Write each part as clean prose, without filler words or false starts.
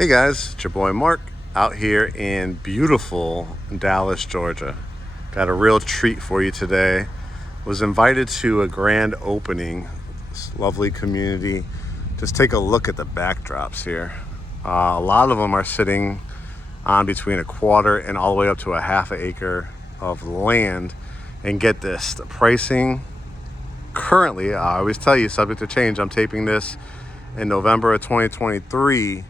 Hey guys, it's your boy Mark out here in beautiful Dallas, Georgia. Got a real treat for you today. Was invited to a grand opening, this lovely community. Just take a look at the backdrops here. A lot of them are sitting on between a quarter and all the way up to a half an acre of land. And get this, the pricing currently, I always tell you, subject to change. I'm taping this in November of 2023.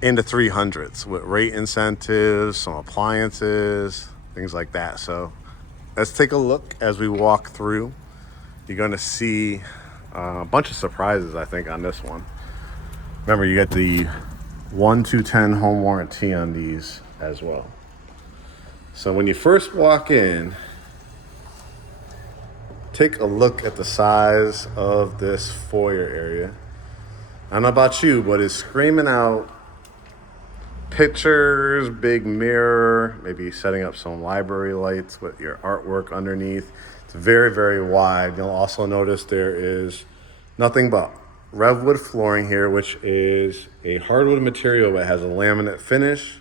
Into 300s with rate incentives, some appliances, things like that. So let's take a look as we walk through. You're going to see a bunch of surprises, I think, on this one. Remember, you get the 1-10 home warranty on these as well. So when you first walk in, take a look at the size of this foyer area. I don't know about you, but it's screaming out pictures, big mirror, maybe setting up some library lights with your artwork underneath. It's very, very wide. You'll also notice there is nothing but Revwood flooring here, which is a hardwood material that has a laminate finish.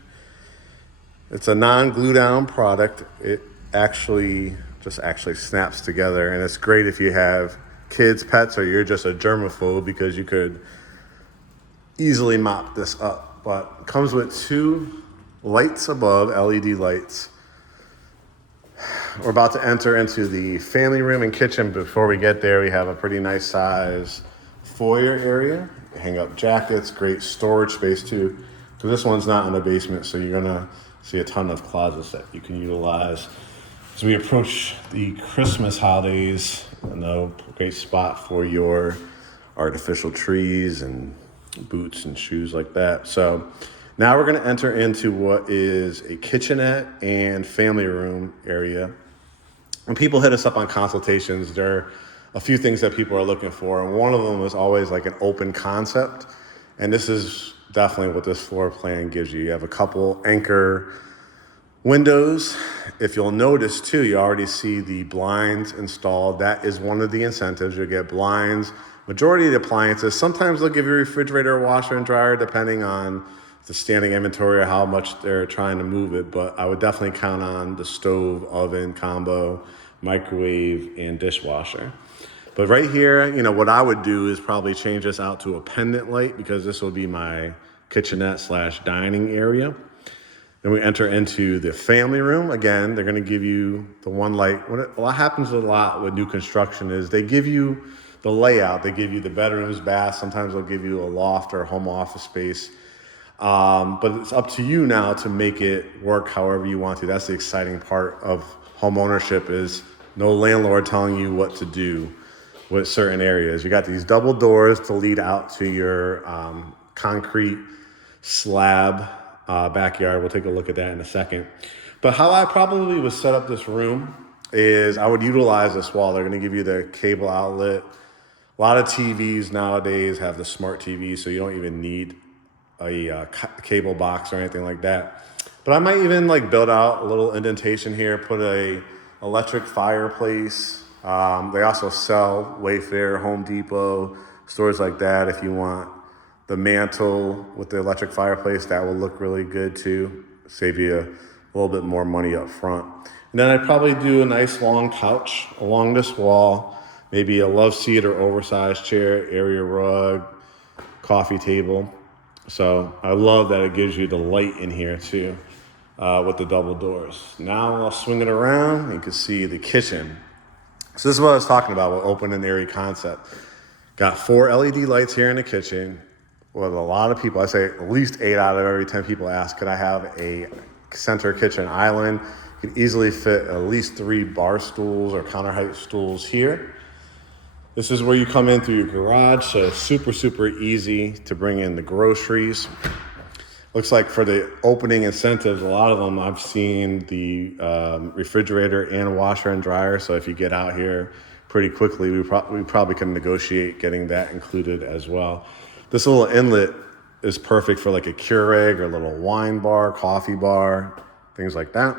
It's a non-glue down product. It actually snaps together, and it's great if you have kids, pets, or you're just a germaphobe because you could easily mop this up. But it comes with 2 lights above, LED lights. We're about to enter into the family room and kitchen. Before we get there, we have a pretty nice size foyer area. You hang up jackets, great storage space too. So this one's not in the basement, so you're gonna see a ton of closets that you can utilize. As we approach the Christmas holidays, a great spot for your artificial trees and boots and shoes like that. So now we're going to enter into what is a kitchenette and family room area. When people hit us up on consultations, there are a few things that people are looking for, and one of them is always like an open concept, and this is definitely what this floor plan gives you. You have a couple anchor windows. If you'll notice too, you already see the blinds installed. That is one of the incentives. You'll get blinds. Majority of the appliances, sometimes they'll give you a refrigerator, washer, and dryer, depending on the standing inventory or how much they're trying to move it. But I would definitely count on the stove, oven, combo, microwave, and dishwasher. But right here, what I would do is probably change this out to a pendant light, because this will be my kitchenette / dining area. Then we enter into the family room. Again, they're going to give you the one light. What happens a lot with new construction is they give you the layout. They give you the bedrooms, baths. Sometimes they'll give you a loft or a home office space. But it's up to you now to make it work however you want to. That's the exciting part of home ownership, is no landlord telling you what to do with certain areas. You got these double doors to lead out to your concrete slab backyard. We'll take a look at that in a second. But how I probably would set up this room is I would utilize this wall. They're going to give you the cable outlet. A lot of TVs nowadays have the smart TV, so you don't even need a cable box or anything like that. But I might even build out a little indentation here, put a electric fireplace. They also sell Wayfair, Home Depot, stores like that. If you want the mantle with the electric fireplace, that will look really good too. Save you a little bit more money up front. And then I'd probably do a nice long couch along this wall. Maybe a love seat or oversized chair, area rug, coffee table. So I love that it gives you the light in here too, with the double doors. Now I'll swing it around. You can see the kitchen. So this is what I was talking about with open and airy concept. Got 4 LED lights here in the kitchen. Well, a lot of people, I say at least 8 out of every 10 people ask, could I have a center kitchen island? You can easily fit at least 3 bar stools or counter height stools here. This is where you come in through your garage, so super, super easy to bring in the groceries. Looks like for the opening incentives, a lot of them I've seen the refrigerator and washer and dryer. So if you get out here pretty quickly, we probably can negotiate getting that included as well. This little inlet is perfect for like a Keurig or a little wine bar, coffee bar, things like that.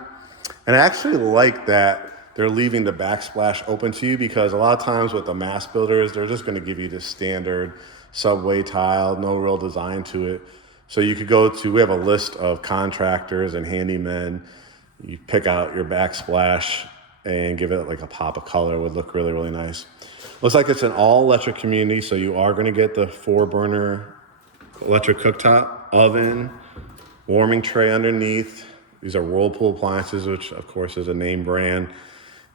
And I actually like that they're leaving the backsplash open to you, because a lot of times with the mass builders, they're just going to give you the standard subway tile, no real design to it. So you could go to, we have a list of contractors and handymen. You pick out your backsplash and give it like a pop of color. It would look really, really nice. Looks like it's an all electric community. So you are gonna get the 4-burner electric cooktop, oven, warming tray underneath. These are Whirlpool appliances, which of course is a name brand.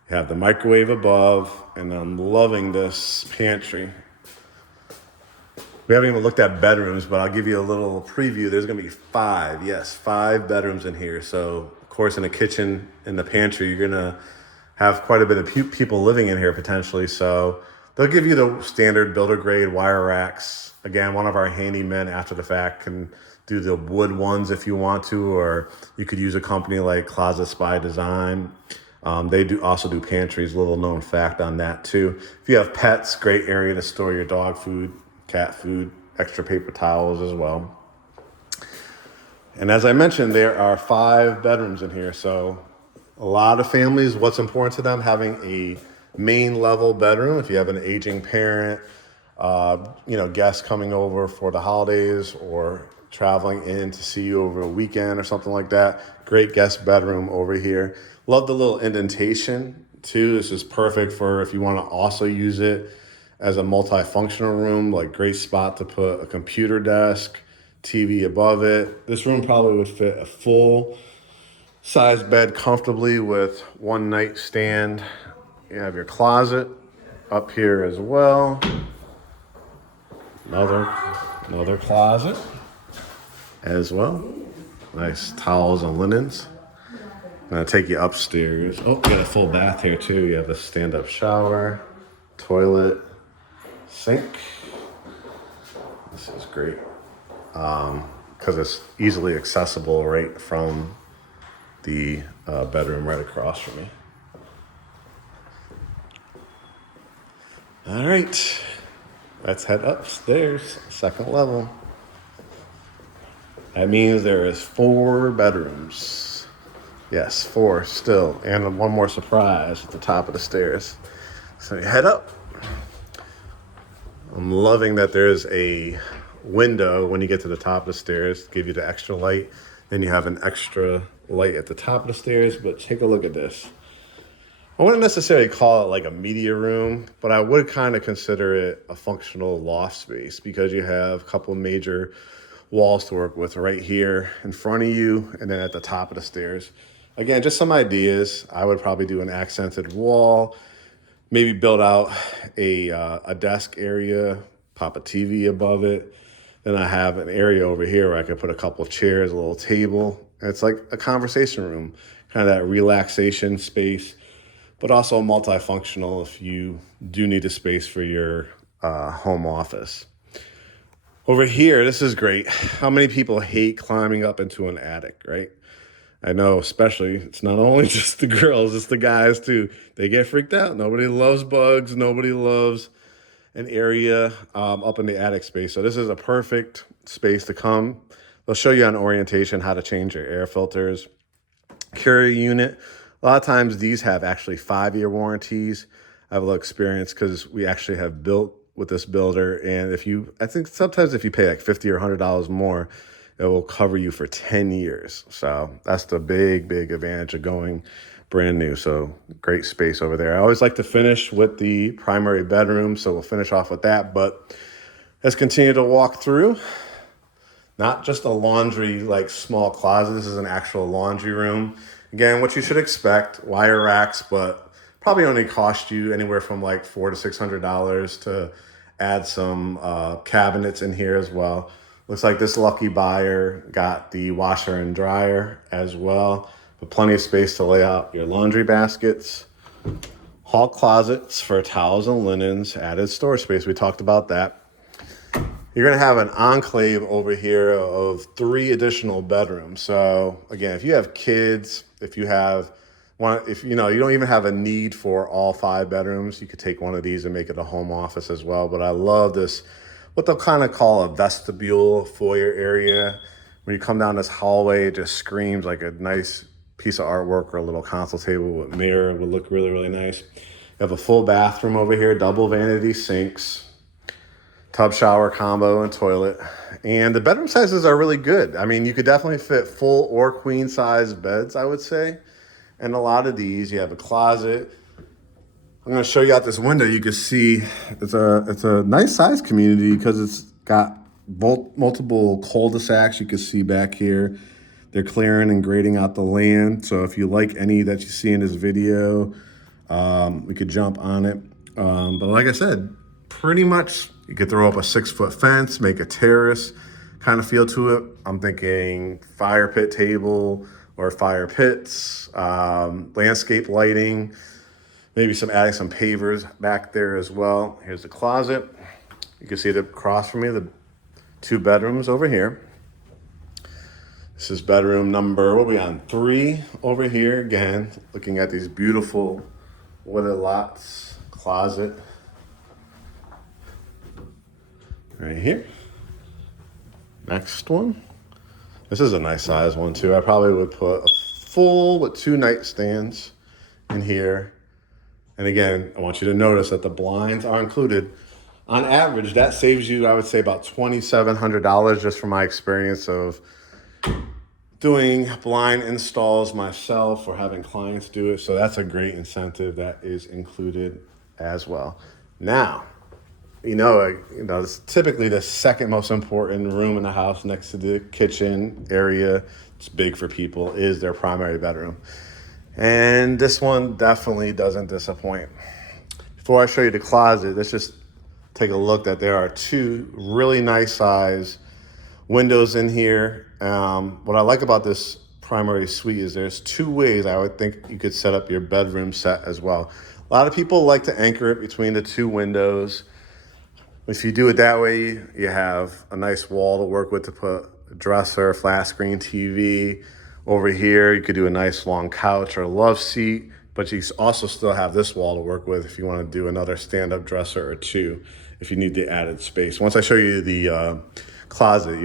You have the microwave above, and I'm loving this pantry. We haven't even looked at bedrooms, but I'll give you a little preview. There's gonna be 5 bedrooms in here. So of course in the kitchen, in the pantry, you're gonna have quite a bit of people living in here potentially. So they'll give you the standard builder grade wire racks. Again, one of our handymen after the fact can do the wood ones if you want to, or you could use a company like Closet by Design. They also do pantries, little known fact on that too. If you have pets, great area to store your dog food, cat food, extra paper towels as well. And as I mentioned, there are 5 bedrooms in here. So a lot of families, what's important to them, having a main level bedroom. If you have an aging parent, guests coming over for the holidays or traveling in to see you over a weekend or something like that, great guest bedroom over here. Love the little indentation too. This is perfect for if you want to also use it as a multifunctional room, like great spot to put a computer desk, TV above it. This room probably would fit a full size bed comfortably with one nightstand. You have your closet up here as well. Another closet as well. Nice towels and linens. I'm gonna take you upstairs. Oh, you got a full bath here too. You have a stand-up shower, toilet, sink. This is great because it's easily accessible right from the bedroom right across from me. All right, let's head upstairs, second level. That means there is 4 bedrooms. Yes, 4 still, and one more surprise at the top of the stairs. So you head up. I'm loving that there's a window when you get to the top of the stairs to give you the extra light. Then you have an extra light at the top of the stairs, but take a look at this. I wouldn't necessarily call it like a media room, but I would kind of consider it a functional loft space because you have a couple major walls to work with right here in front of you and then at the top of the stairs. Again, just some ideas. I would probably do an accented wall, maybe build out a desk area, pop a TV above it. Then I have an area over here where I could put a couple of chairs, a little table. It's like a conversation room, kind of that relaxation space, but also multifunctional if you do need a space for your home office. Over here, this is great. How many people hate climbing up into an attic, right? I know, especially, it's not only just the girls, it's the guys too. They get freaked out. Nobody loves bugs. Nobody loves an area up in the attic space. So this is a perfect space to come. They'll show you on orientation how to change your air filters. Carrier unit. A lot of times these have actually 5-year warranties. I have a little experience because we actually have built with this builder. And I think sometimes if you pay like $50 or $100 more, it will cover you for 10 years. So that's the big, big advantage of going brand new. So great space over there. I always like to finish with the primary bedroom. So we'll finish off with that, but let's continue to walk through. Not just a laundry, like small closet. This is an actual laundry room. Again, what you should expect, wire racks, but probably only cost you anywhere from like $400 to $600 to add some cabinets in here as well. Looks like this lucky buyer got the washer and dryer as well, but plenty of space to lay out your laundry baskets. Hall closets for towels and linens, added storage space. We talked about that. You're gonna have an enclave over here of 3 additional bedrooms. So again, if you have kids, if you don't even have a need for all 5 bedrooms, you could take one of these and make it a home office as well. But I love this, what they'll kind of call a vestibule foyer area. When you come down this hallway, it just screams like a nice piece of artwork or a little console table with mirror. It would look really, really nice. You have a full bathroom over here, double vanity sinks. tub shower combo and toilet. And the bedroom sizes are really good. I mean, you could definitely fit full or queen size beds, I would say. And a lot of these, you have a closet. I'm going to show you out this window. You can see it's a nice size community because it's got multiple cul-de-sacs. You can see back here, they're clearing and grading out the land. So if you like any that you see in this video, we could jump on it. But like I said, pretty much you could throw up a 6-foot fence, make a terrace kind of feel to it. I'm thinking fire pit table or fire pits, landscape lighting, maybe adding some pavers back there as well. Here's the closet. You can see it across from me, the 2 bedrooms over here. This is bedroom number, what are we on? 3 over here. Again, looking at these beautiful wooded lots. Closet right here. Next one. This is a nice size one too. I probably would put a full with 2 nightstands in here. And again, I want you to notice that the blinds are included. On average, that saves you, I would say, about $2,700 just from my experience of doing blind installs myself or having clients do it. So that's a great incentive that is included as well. Now, it's typically the second most important room in the house next to the kitchen area. It's big for people, is their primary bedroom. And this one definitely doesn't disappoint. Before I show you the closet, let's just take a look that there are 2 really nice size windows in here. What I like about this primary suite is there's 2 ways I would think you could set up your bedroom set as well. A lot of people like to anchor it between the 2 windows. If you do it that way, you have a nice wall to work with to put a dresser, flat screen TV. Over here, you could do a nice long couch or love seat, but you also still have this wall to work with if you want to do another stand-up dresser or 2, if you need the added space. Once I show you the closet,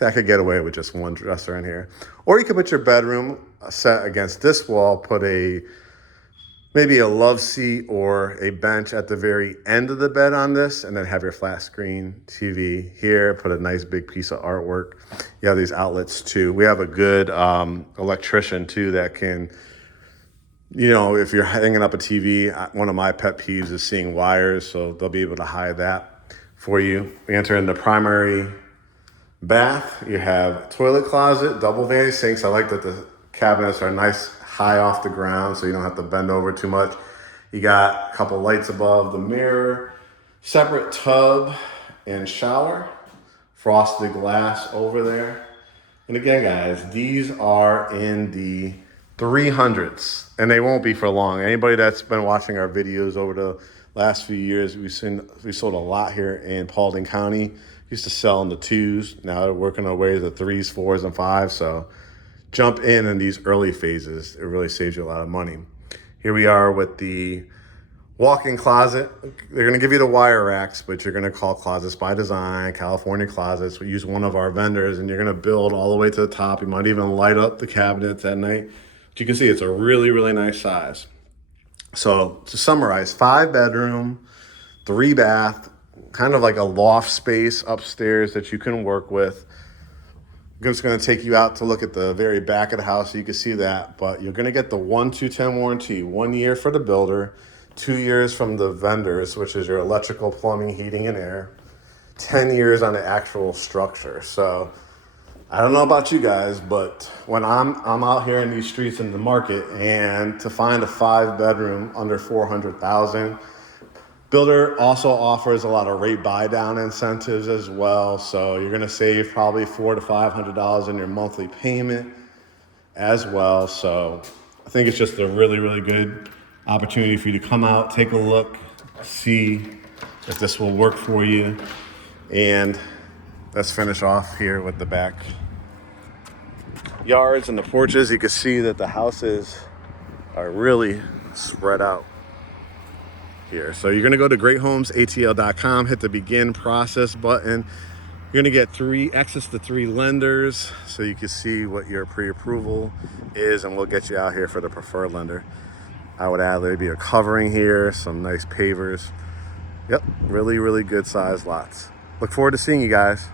I could get away with just 1 dresser in here. Or you could put your bedroom set against this wall, put maybe a love seat or a bench at the very end of the bed on this, and then have your flat screen TV here, put a nice big piece of artwork. You have these outlets too. We have a good electrician too that can, if you're hanging up a TV, one of my pet peeves is seeing wires, so they'll be able to hide that for you. We enter in the primary bath. You have toilet closet, double vanity sinks. I like that the cabinets are nice high off the ground so you don't have to bend over too much. You got a couple lights above the mirror, separate tub and shower, frosted glass over there. And again, guys, these are in the 300s, and they won't be for long. Anybody that's been watching our videos over the last few years, we sold a lot here in Paulding County. Used to sell in the 2s. Now they're working our way to the 3s, 4s, and 5s. So jump in these early phases. It really saves you a lot of money. Here we are with the walk-in closet. They're going to give you the wire racks, but you're going to call Closets by Design, California Closets. We use one of our vendors, and you're going to build all the way to the top. You might even light up the cabinets at night. But you can see it's a really, really nice size. So to summarize, 5 bedroom, 3 bath, kind of like a loft space upstairs that you can work with. I'm just going to take you out to look at the very back of the house so you can see that. But you're going to get the 1-2-10 warranty, 1 year for the builder, 2 years from the vendors, which is your electrical, plumbing, heating, and air, 10 years on the actual structure. So I don't know about you guys, but when I'm out here in these streets in the market, and to find a 5 bedroom under $400,000, builder also offers a lot of rate buy down incentives as well. So you're going to save probably $400 to $500 in your monthly payment as well. So I think it's just a really, really good opportunity for you to come out, take a look, see if this will work for you. And let's finish off here with the back yards and the porches. You can see that the houses are really spread out here. So you're going to go to GreatHomesATL.com, hit the begin process button. You're going to get access to 3 lenders so you can see what your pre-approval is, and we'll get you out here for the preferred lender. I would add there'd be a covering here, some nice pavers. Yep, really, really good sized lots. Look forward to seeing you guys.